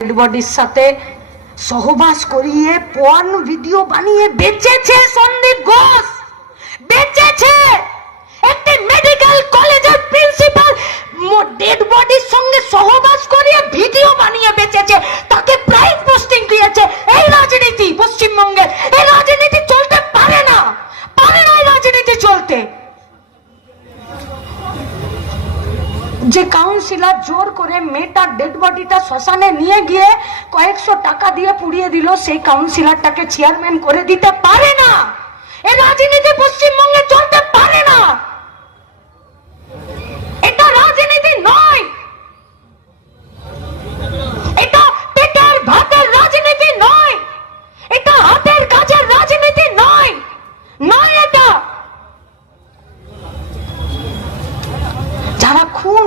বডির সাথে সহবাস করিয়ে পর্ন ভিডিও বানিয়ে বেচেছে সন্দীপ ঘোষ। বেচেছে! একটি মেডিকেল কলেজের প্রিন্সিপাল ডেড বডির সঙ্গে সহবাস করিয়ে ভিডিও বানিয়ে বেচেছে। যে কাউন্সিলার জোর করে মেয়েটার ডেড বডিটা শ্মশানে নিয়ে গিয়ে কয়েকশো টাকা দিয়ে পুড়িয়ে দিল, সেই কাউন্সিলারটাকে চেয়ারম্যান করে দিতে পারে না। এ রাজনীতি পশ্চিমবঙ্গে চলতে পারে না এটা রাজনীতি নয় এটা পেটের ভাতের রাজনীতি নয় এটা হাতের কাজের রাজনীতি নয় নয় এটা যারা খুন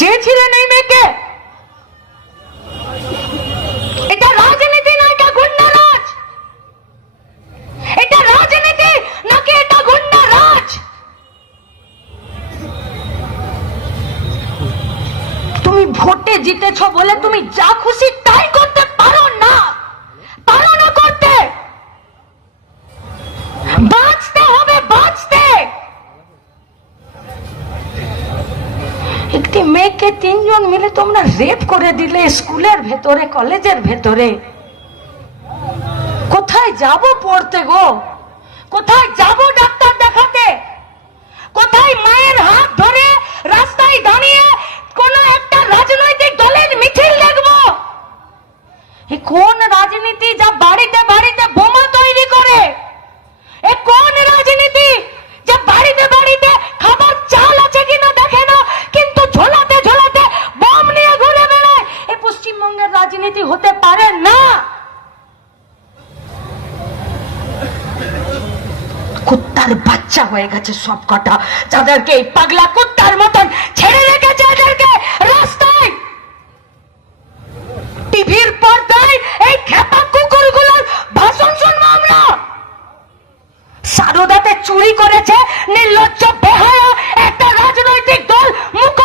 চেয়েছিলেন এই মেয়েকে? এটা রাজনীতি না, এটা এটা রাজনীতি নাকি এটা গুন্ডারাজ তুমি ভোটে জিতেছ বলে তুমি যা খুশি একটি মেয়েকে তিনজন মিলে তোমরা রেপ করে দিলে স্কুলের ভেতরে, কলেজের ভেতরে। কোথায় যাব পড়তে গো? কোথায় যাব ডাক্তার দেখাতে? কোথায় মায়ের হাত ধরে রাস্তায় দাঁড়িয়ে কোন একটা রাজনৈতিক দলের মিছিল দেখব? কোন রাজনীতি যা রাজনীতি হতে পারে না। কুত্তার বাচ্চা হয়ে গেছে সব কটা যাদেরকে এই পাগলা কুত্তার মতন ছেড়ে রেখেছে এদেরকে রাস্তায়। টিভির পর্দায় এই খেপা কুকুরগুলোর ভাষণ শুনব আমরা। সারদাতে চুরি করেছে নির্লজ্জ বেহায়া একটা রাজনৈতিক দল মুখ